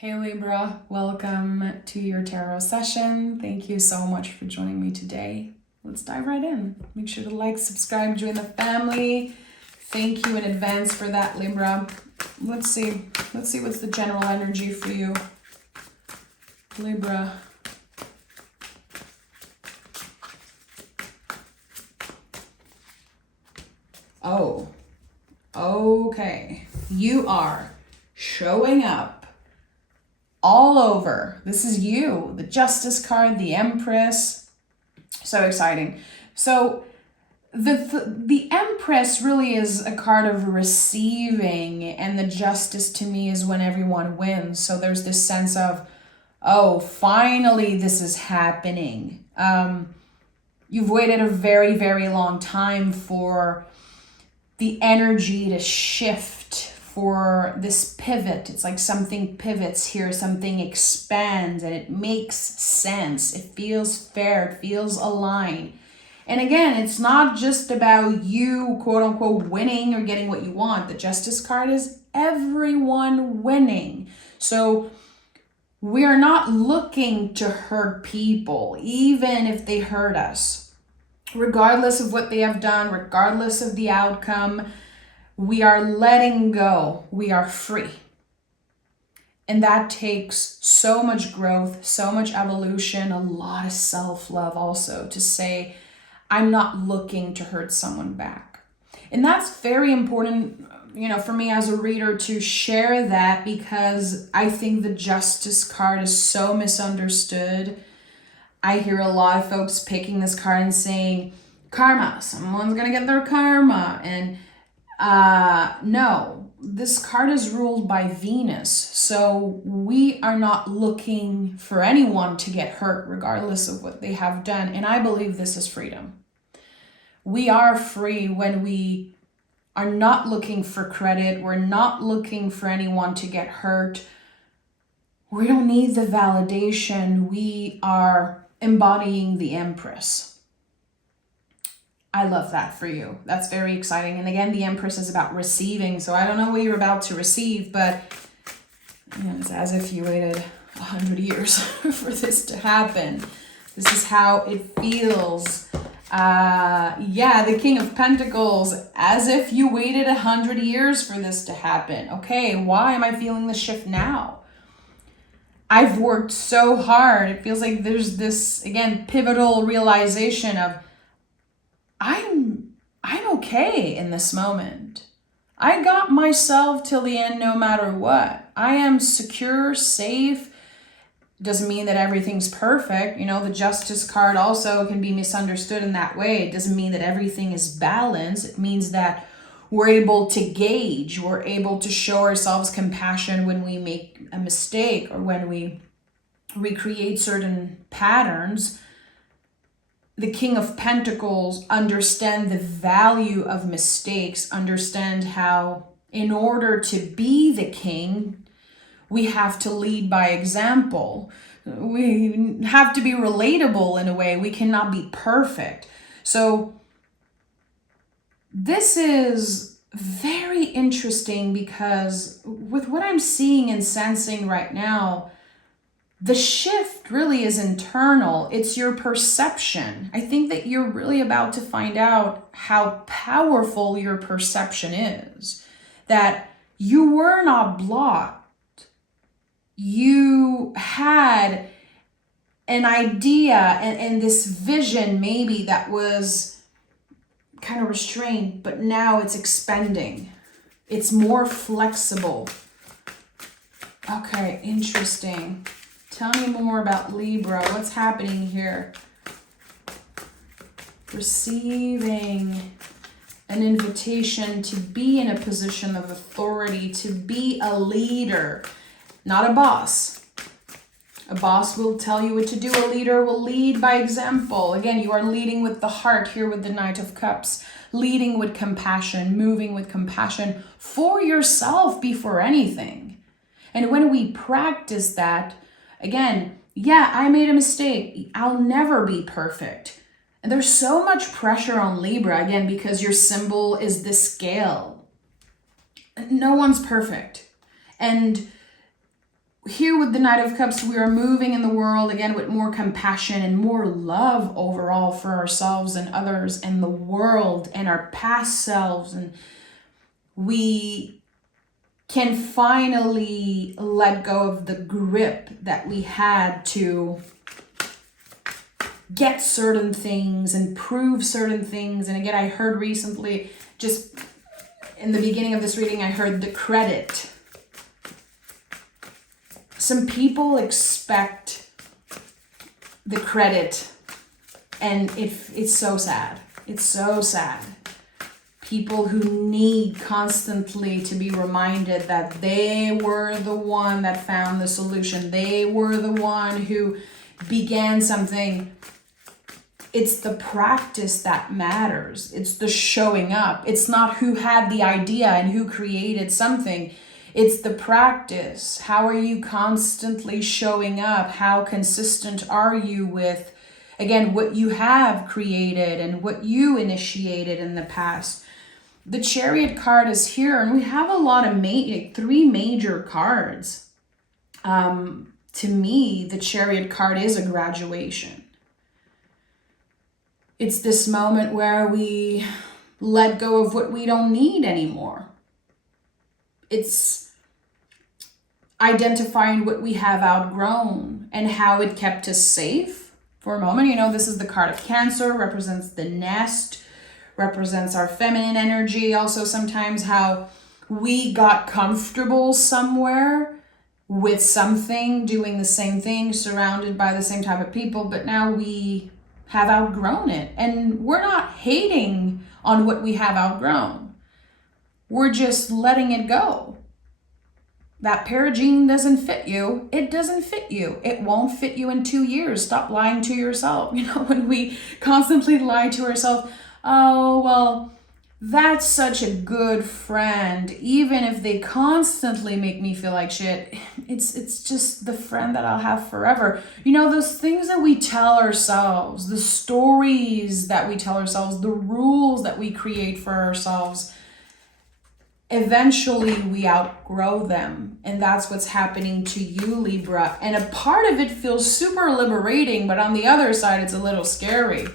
Hey Libra, welcome to your tarot session. Thank you so much for joining me today. Let's dive right in. Make sure to like, subscribe, join the family. Thank you in advance for that, Libra. Let's see what's the general energy for you, Libra. Oh, okay. You are showing up all over. This is you, the Justice card, the Empress. So exciting. So the Empress really is a card of receiving, and the Justice to me is when everyone wins. So there's this sense of, oh, finally this is happening. You've waited a very, very long time for the energy to shift, for this pivot. It's like something pivots here, something expands, and it makes sense. It feels fair, it feels aligned. And again, it's not just about you, quote unquote, winning or getting what you want. The Justice card is everyone winning. So we are not looking to hurt people, even if they hurt us. Regardless of what they have done, regardless of the outcome, we are letting go. We are free. And that takes so much growth, so much evolution, a lot of self-love also, to say, I'm not looking to hurt someone back. And that's very important, for me as a reader to share that, because I think the Justice card is so misunderstood. I hear a lot of folks picking this card and saying, karma, someone's gonna get their karma. And no, this card is ruled by Venus. So we are not looking for anyone to get hurt regardless of what they have done. And I believe this is freedom. We are free when we are not looking for credit. We're not looking for anyone to get hurt. We don't need the validation. We are embodying the Empress. I love that for you. That's very exciting. And again, the Empress is about receiving. So I don't know what you're about to receive, but it's as if you waited 100 years for this to happen. This is how it feels. The King of Pentacles, as if you waited 100 years for this to happen. Okay, why am I feeling the shift now? I've worked so hard. It feels like there's this, again, pivotal realization of I'm okay in this moment. I got myself till the end no matter what. I am secure, safe. Doesn't mean that everything's perfect. The Justice card also can be misunderstood in that way. It doesn't mean that everything is balanced. It means that we're able to gauge, we're able to show ourselves compassion when we make a mistake or when we recreate certain patterns. The King of Pentacles understand the value of mistakes, understand how in order to be the king, we have to lead by example. We have to be relatable in a way. We cannot be perfect. So this is very interesting because with what I'm seeing and sensing right now, the shift really is internal. It's your perception. I think that you're really about to find out how powerful your perception is. That you were not blocked. You had an idea and this vision maybe that was kind of restrained, but now it's expanding. It's more flexible. Okay, interesting. Tell me more about Libra. What's happening here? Receiving an invitation to be in a position of authority, to be a leader, not a boss. A boss will tell you what to do. A leader will lead by example. Again, you are leading with the heart here with the Knight of Cups, leading with compassion, moving with compassion for yourself before anything. And when we practice that, again, I made a mistake. I'll never be perfect. And there's so much pressure on Libra, again, because your symbol is the scale. No one's perfect. And here with the Knight of Cups, we are moving in the world again with more compassion and more love overall for ourselves and others and the world and our past selves. And we can finally let go of the grip that we had to get certain things and prove certain things. And again, I heard recently, just in the beginning of this reading, I heard the credit. Some people expect the credit, and it's so sad. It's so sad. People who need constantly to be reminded that they were the one that found the solution. They were the one who began something. It's the practice that matters. It's the showing up. It's not who had the idea and who created something. It's the practice. How are you constantly showing up? How consistent are you with, again, what you have created and what you initiated in the past? The Chariot card is here, and we have a lot of three major cards. To me, the Chariot card is a graduation. It's this moment where we let go of what we don't need anymore. It's identifying what we have outgrown and how it kept us safe for a moment. You know, this is the card of Cancer, represents the nest, represents our feminine energy. Also sometimes how we got comfortable somewhere with something, doing the same thing, surrounded by the same type of people, but now we have outgrown it. And we're not hating on what we have outgrown. We're just letting it go. That pair of jeans doesn't fit you. It doesn't fit you. It won't fit you in 2 years. Stop lying to yourself. You know, when we constantly lie to ourselves, oh, well, that's such a good friend. Even if they constantly make me feel like shit, it's just the friend that I'll have forever. You know, those things that we tell ourselves, the stories that we tell ourselves, the rules that we create for ourselves, eventually we outgrow them. And that's what's happening to you, Libra. And a part of it feels super liberating, but on the other side, it's a little scary.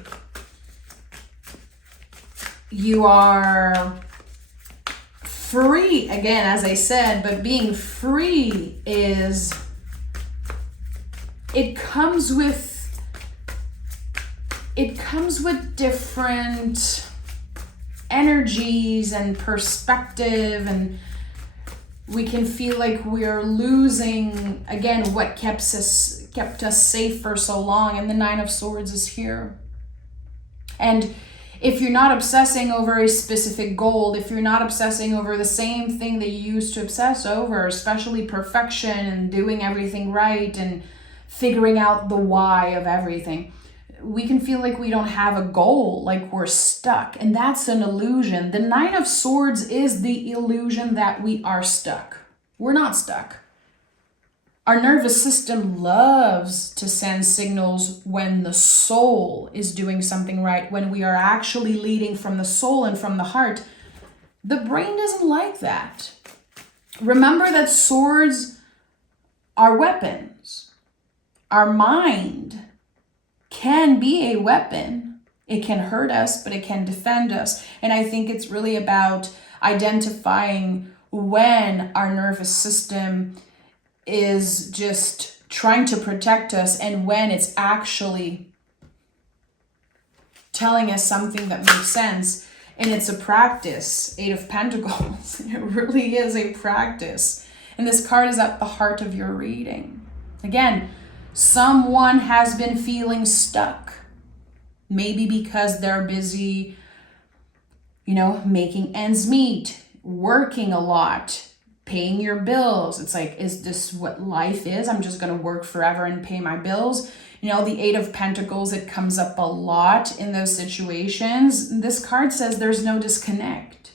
You are free, again, as I said, but being free is, it comes with different energies and perspective, and we can feel like we're losing, again, what kept us safe for so long. And the Nine of Swords is here. And if you're not obsessing over a specific goal, if you're not obsessing over the same thing that you used to obsess over, especially perfection and doing everything right and figuring out the why of everything, we can feel like we don't have a goal, like we're stuck. And that's an illusion. The Nine of Swords is the illusion that we are stuck. We're not stuck. Our nervous system loves to send signals when the soul is doing something right, when we are actually leading from the soul and from the heart. The brain doesn't like that. Remember that swords are weapons. Our mind can be a weapon. It can hurt us, but it can defend us. And I think it's really about identifying when our nervous system is just trying to protect us and when it's actually telling us something that makes sense. And it's a practice. Eight of Pentacles. It really is a practice. And this card is at the heart of your reading. Again, someone has been feeling stuck. Maybe because they're busy, you know, making ends meet, working a lot, paying your bills. It's like, is this what life is? I'm just going to work forever and pay my bills. You know, the Eight of Pentacles, it comes up a lot in those situations. This card says there's no disconnect.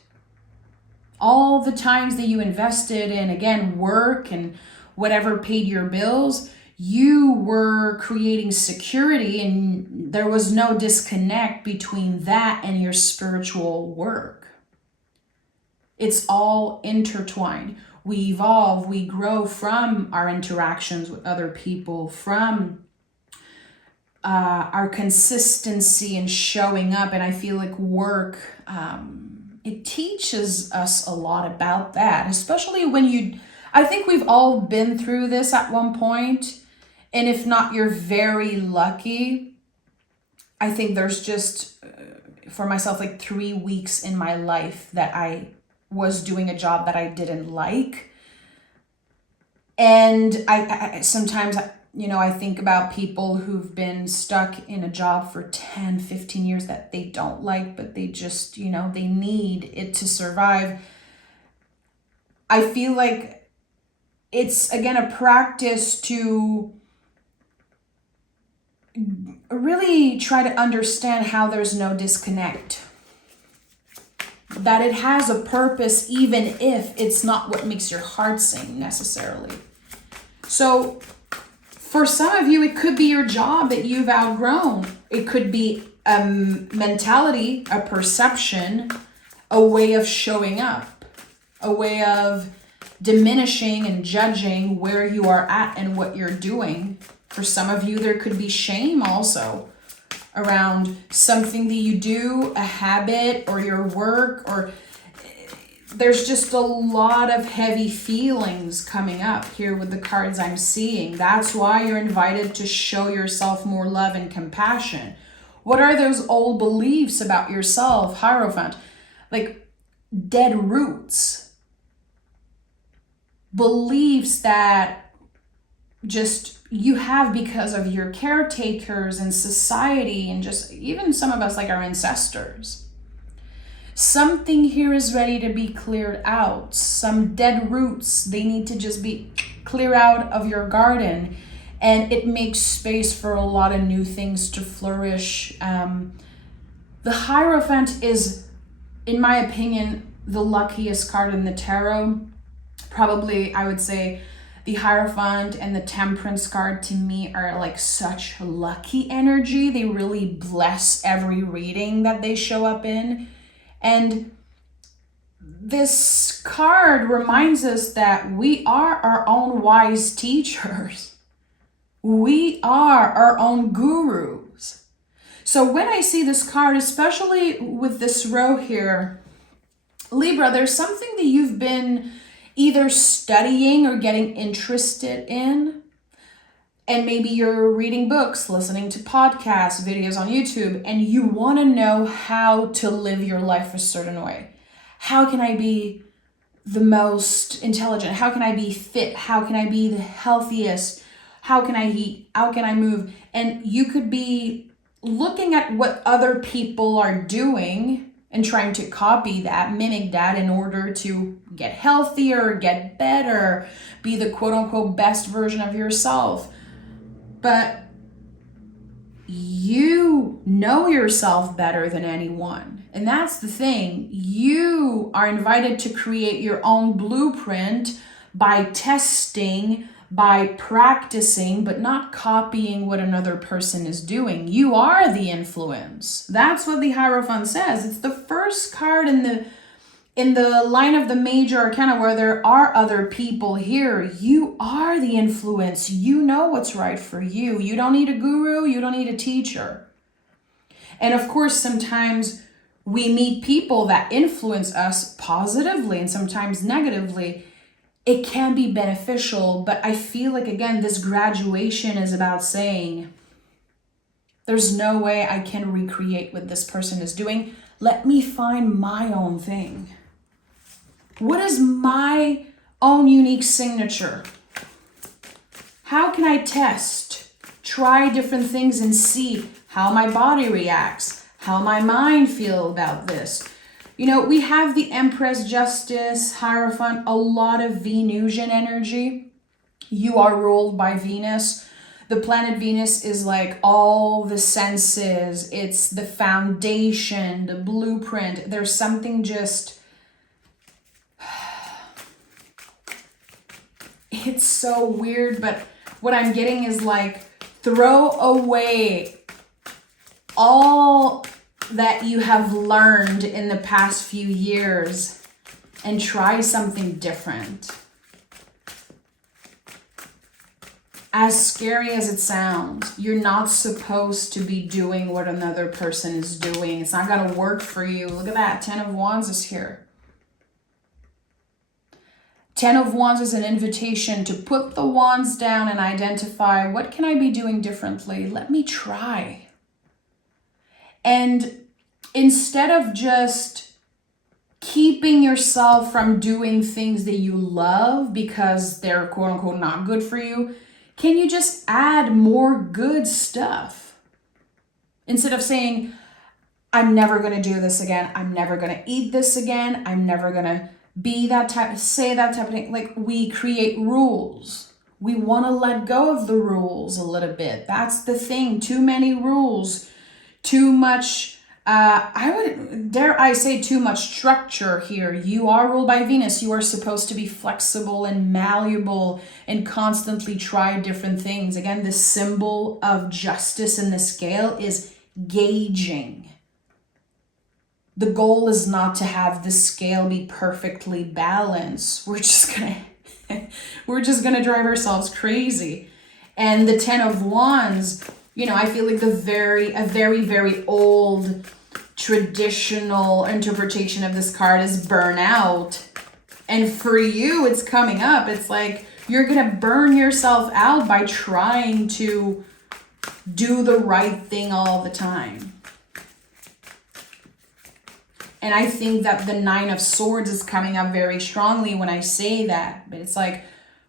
All the times that you invested in, again, work and whatever paid your bills, you were creating security, and there was no disconnect between that and your spiritual work. It's all intertwined. we evolve, we grow from our interactions with other people, from our consistency in showing up. And I feel like work, it teaches us a lot about that, especially when I think we've all been through this at one point. And if not, you're very lucky. I think there's just, for myself, like 3 weeks in my life that I was doing a job that I didn't like. And I sometimes, I think about people who've been stuck in a job for 10, 15 years that they don't like, but they just, they need it to survive. I feel like it's, again, a practice to really try to understand how there's no disconnect. That it has a purpose, even if it's not what makes your heart sing necessarily. So for some of you, it could be your job that you've outgrown. It could be a mentality, a perception, a way of showing up, a way of diminishing and judging where you are at and what you're doing. For some of you, there could be shame also around something that you do, a habit, or your work, or there's just a lot of heavy feelings coming up here with the cards I'm seeing. That's why you're invited to show yourself more love and compassion. What are those old beliefs about yourself, Hierophant? Like dead roots. Beliefs that just you have because of your caretakers and society and just even some of us, like our ancestors. Something here is ready to be cleared out. Some dead roots, they need to just be clear out of your garden, and it makes space for a lot of new things to flourish. The Hierophant is, in my opinion, the luckiest card in the tarot. Probably, I would say, the Hierophant and the Temperance card to me are like such lucky energy. They really bless every reading that they show up in. And this card reminds us that we are our own wise teachers. We are our own gurus. So when I see this card, especially with this row here, Libra, there's something that you've been either studying or getting interested in. And maybe you're reading books, listening to podcasts, videos on YouTube, and you want to know how to live your life a certain way. How can I be the most intelligent? How can I be fit? How can I be the healthiest? How can I eat? How can I move? And you could be looking at what other people are doing and trying to copy that, mimic that in order to get healthier, get better, be the quote unquote best version of yourself. But you know yourself better than anyone. And that's the thing. You are invited to create your own blueprint by testing, by practicing, but not copying what another person is doing. You are the influence. That's what the Hierophant says. It's the first card in the line of the major arcana where there are other people here. You are the influence. You know what's right for you. You don't need a guru. You don't need a teacher. And of course, sometimes we meet people that influence us positively and sometimes negatively. It can be beneficial, but I feel like, again, this graduation is about saying, there's no way I can recreate what this person is doing. Let me find my own thing. What is my own unique signature? How can I test, try different things and see how my body reacts, how my mind feels about this? We have the Empress, Justice, Hierophant, a lot of Venusian energy. You are ruled by Venus. The planet Venus is like all the senses. It's the foundation, the blueprint. There's something just... It's so weird, but what I'm getting is like, throw away all that you have learned in the past few years and try something different. As scary as it sounds, you're not supposed to be doing what another person is doing. It's not going to work for you. Look at that. 10 of Wands is here. 10 of Wands is an invitation to put the wands down and identify, what can I be doing differently? Let me try. And instead of just keeping yourself from doing things that you love because they're quote unquote not good for you, can you just add more good stuff? Instead of saying, I'm never going to do this again. I'm never going to eat this again. I'm never going to be that type, say that type of thing. Like, we create rules. We want to let go of the rules a little bit. That's the thing. Too many rules, too much, dare I say too much structure here. You are ruled by Venus. You are supposed to be flexible and malleable and constantly try different things. Again, the symbol of justice in the scale is gauging. The goal is not to have the scale be perfectly balanced. We're just gonna drive ourselves crazy. And the 10 of Wands, you know, I feel like a very, very old traditional interpretation of this card is burnout. And for you, it's coming up. It's like you're gonna burn yourself out by trying to do the right thing all the time. And I think that the 9 of Swords is coming up very strongly when I say that. But it's like,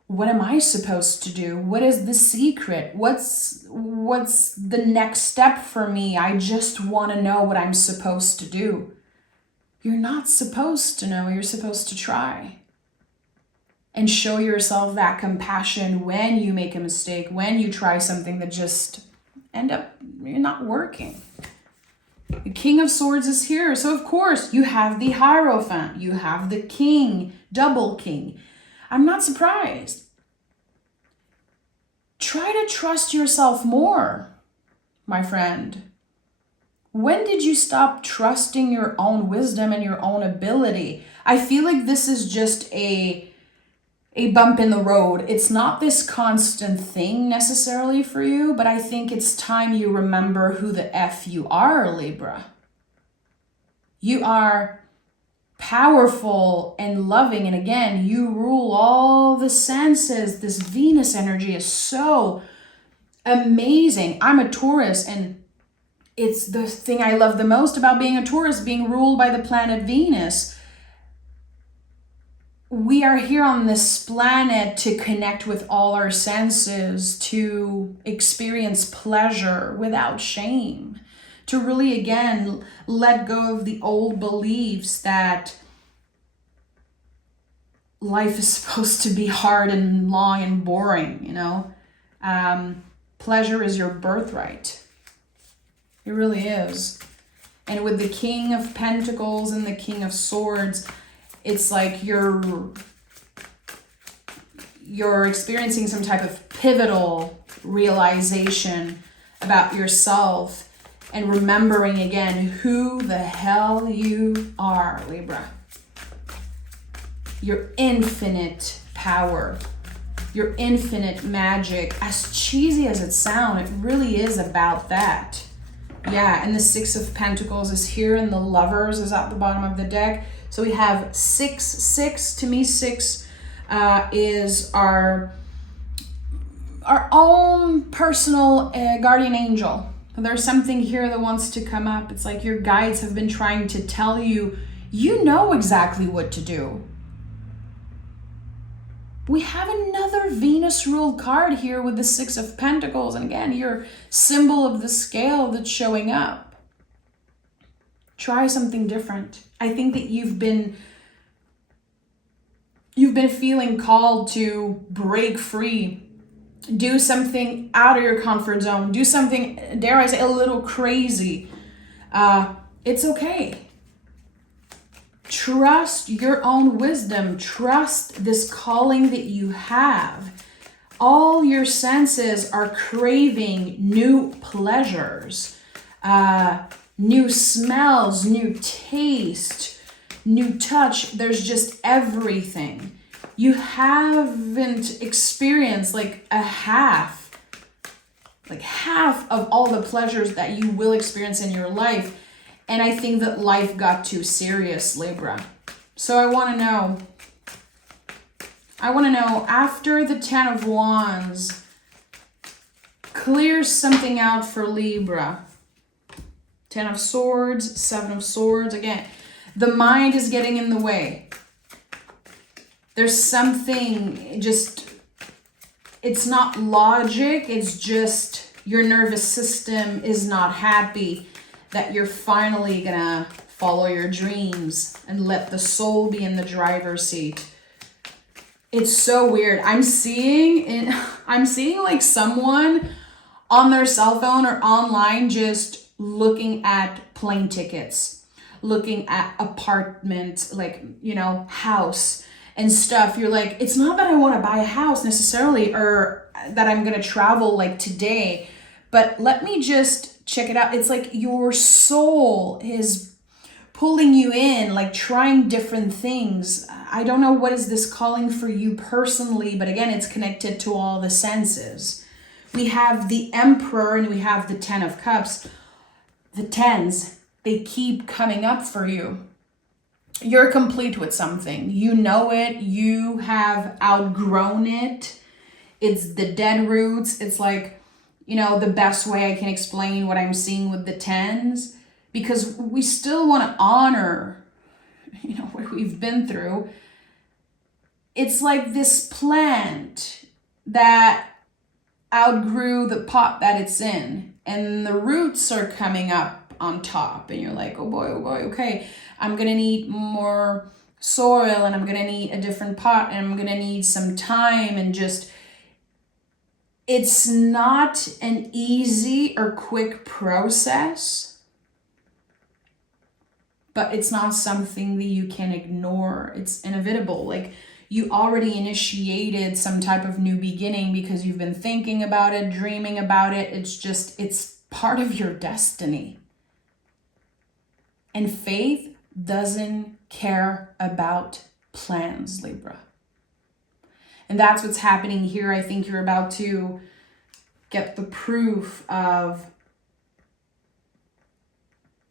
what am I supposed to do? What is the secret? What's the next step for me? I just want to know what I'm supposed to do. You're not supposed to know. You're supposed to try. And show yourself that compassion when you make a mistake, when you try something that just end up you're not working. The King of Swords is here. So of course you have the Hierophant. You have the King, double King. I'm not surprised. Try to trust yourself more, my friend. When did you stop trusting your own wisdom and your own ability? I feel like this is just a bump in the road. It's not this constant thing necessarily for you, but I think it's time you remember who the F you are, Libra. You are powerful and loving. And again, you rule all the senses. This Venus energy is so amazing. I'm a Taurus, and it's the thing I love the most about being a Taurus, being ruled by the planet Venus. We are here on this planet to connect with all our senses, to experience pleasure without shame, to really, again, let go of the old beliefs that life is supposed to be hard and long and boring, you know? Pleasure is your birthright. It really is. And with the King of Pentacles and the King of Swords, it's like you're experiencing some type of pivotal realization about yourself and remembering again who the hell you are, Libra. Your infinite power, your infinite magic. As cheesy as it sounds, it really is about that. Yeah, and the 6 of Pentacles is here, and the Lovers is at the bottom of the deck. So we have 6. To me, 6 is our own personal guardian angel. There's something here that wants to come up. It's like your guides have been trying to tell you, you know exactly what to do. We have another Venus-ruled card here with the 6 of Pentacles. And again, your symbol of the scale that's showing up. Try something different. I think that you've been feeling called to break free. Do something out of your comfort zone. Do something, dare I say, a little crazy. It's okay. Trust your own wisdom. Trust this calling that you have. All your senses are craving new pleasures, new smells, new taste, new touch. There's just everything. You haven't experienced like a half like half of all the pleasures that you will experience in your life. And I think that life got too serious, Libra. So I want to know, after the 10 of Wands, clear something out for Libra. 10 of Swords, 7 of Swords. Again, the mind is getting in the way. There's something just, it's not logic. It's just your nervous system is not happy that you're finally gonna follow your dreams and let the soul be in the driver's seat. It's so weird. I'm seeing like someone on their cell phone or online just looking at plane tickets, looking at apartment, like, you know, house and stuff. You're like, it's not that I want to buy a house necessarily or that I'm going to travel like today, but let me just check it out. It's like your soul is pulling you in, like trying different things. I don't know what is this calling for you personally, but again, it's connected to all the senses. We have the Emperor and we have the 10 of Cups. The 10s, they keep coming up for you. You're complete with something. You know it. You have outgrown it. It's the dead roots. It's like, you know, the best way I can explain what I'm seeing with the 10s, because we still want to honor, you know, what we've been through. It's like this plant that outgrew the pot that it's in, and the roots are coming up on top, and you're like, oh boy, okay, I'm gonna need more soil, and I'm gonna need a different pot, and I'm gonna need some time, and just, it's not an easy or quick process, but it's not something that you can ignore. It's inevitable. Like, you already initiated some type of new beginning because you've been thinking about it, dreaming about it. It's just, it's part of your destiny. And faith doesn't care about plans, Libra. And that's what's happening here. I think you're about to get the proof of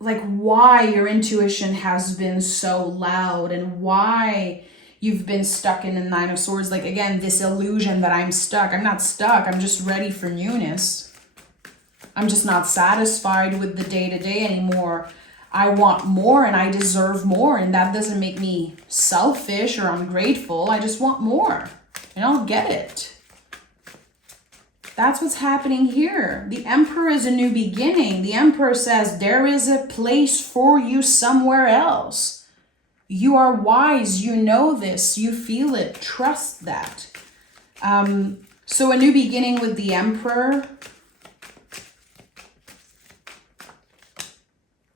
like why your intuition has been so loud and why you've been stuck in the 9 of Swords. Like, again, this illusion that I'm stuck. I'm not stuck. I'm just ready for newness. I'm just not satisfied with the day-to-day anymore. I want more and I deserve more. And that doesn't make me selfish or ungrateful. I just want more and I'll get it. That's what's happening here. The Emperor is a new beginning. The Emperor says there is a place for you somewhere else. You are wise. You know this. You feel it. Trust that. So a new beginning with the Emperor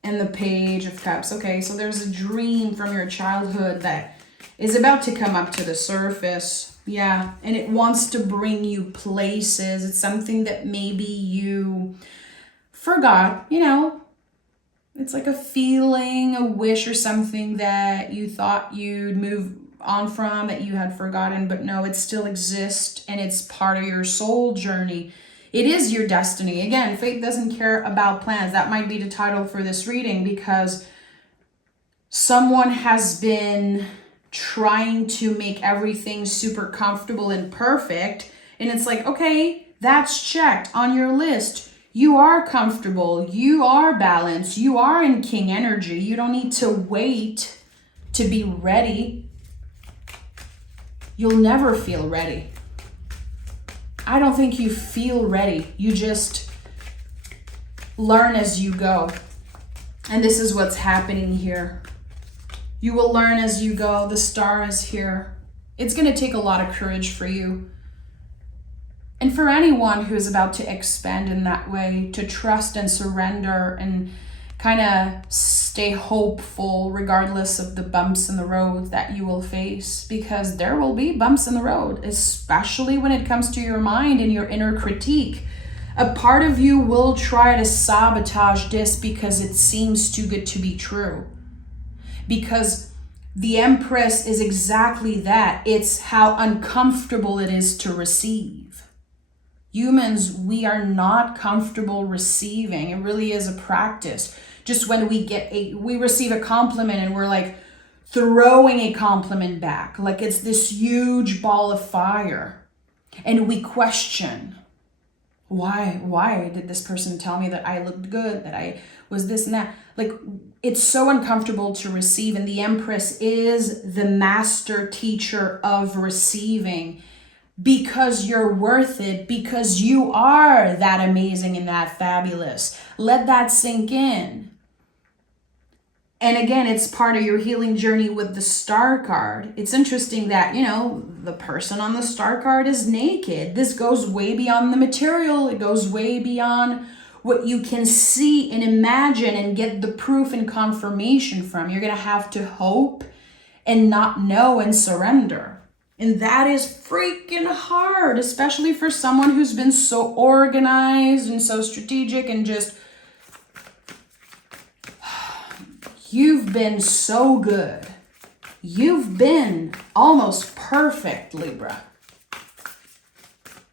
and the Page of Cups. Okay, so there's a dream from your childhood that is about to come up to the surface. Yeah, and it wants to bring you places. It's something that maybe you forgot, you know. It's like a feeling, a wish or something that you thought you'd move on from, that you had forgotten, but no, it still exists and it's part of your soul journey. It is your destiny. Again, faith doesn't care about plans. That might be the title for this reading, because someone has been trying to make everything super comfortable and perfect. And it's like, okay, that's checked on your list. You are comfortable. You are balanced. You are in king energy. You don't need to wait to be ready. You'll never feel ready. I don't think you feel ready. You just learn as you go. And this is what's happening here. You will learn as you go. The star is here. It's going to take a lot of courage for you. And for anyone who is about to expand in that way, to trust and surrender and kind of stay hopeful regardless of the bumps in the road that you will face, because there will be bumps in the road, especially when it comes to your mind and your inner critique. A part of you will try to sabotage this because it seems too good to be true. Because the Empress is exactly that. It's how uncomfortable it is to receive. Humans, we are not comfortable receiving. It really is a practice. Just when we receive a compliment and we're like throwing a compliment back, like it's this huge ball of fire. And we question, why did this person tell me that I looked good, that I was this and that? Like, it's so uncomfortable to receive. And the Empress is the master teacher of receiving, because you're worth it, because you are that amazing and that fabulous. Let that sink in. And again, it's part of your healing journey with the Star card. It's interesting that, the person on the Star card is naked. This goes way beyond the material. It goes way beyond what you can see and imagine and get the proof and confirmation from. You're going to have to hope and not know and surrender. And that is freaking hard, especially for someone who's been so organized and so strategic and just, you've been so good. You've been almost perfect, Libra.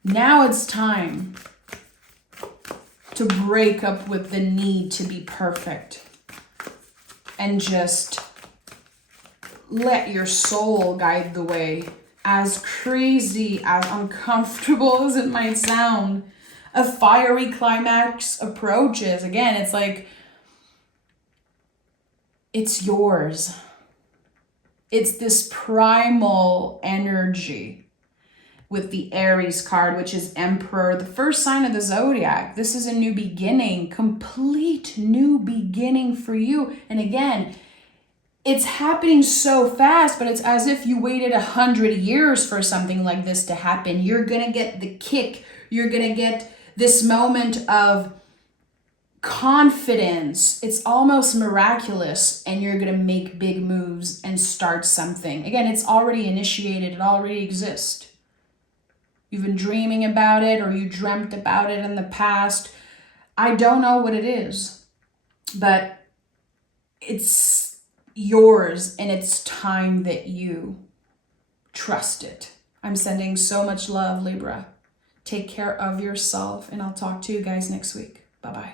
Now it's time to break up with the need to be perfect and just let your soul guide the way. As crazy, as uncomfortable as it might sound, a fiery climax approaches. Again, it's like, it's yours. It's this primal energy with the Aries card, which is Emperor, the first sign of the zodiac. This is a new beginning, complete new beginning for you. And again, it's happening so fast, but it's as if you waited 100 years for something like this to happen. You're going to get the kick. You're going to get this moment of confidence. It's almost miraculous, and you're going to make big moves and start something. Again, it's already initiated. It already exists. You've been dreaming about it, or you dreamt about it in the past. I don't know what it is, but it's yours, and it's time that you trust it. I'm sending so much love, Libra. Take care of yourself, and I'll talk to you guys next week. Bye-bye.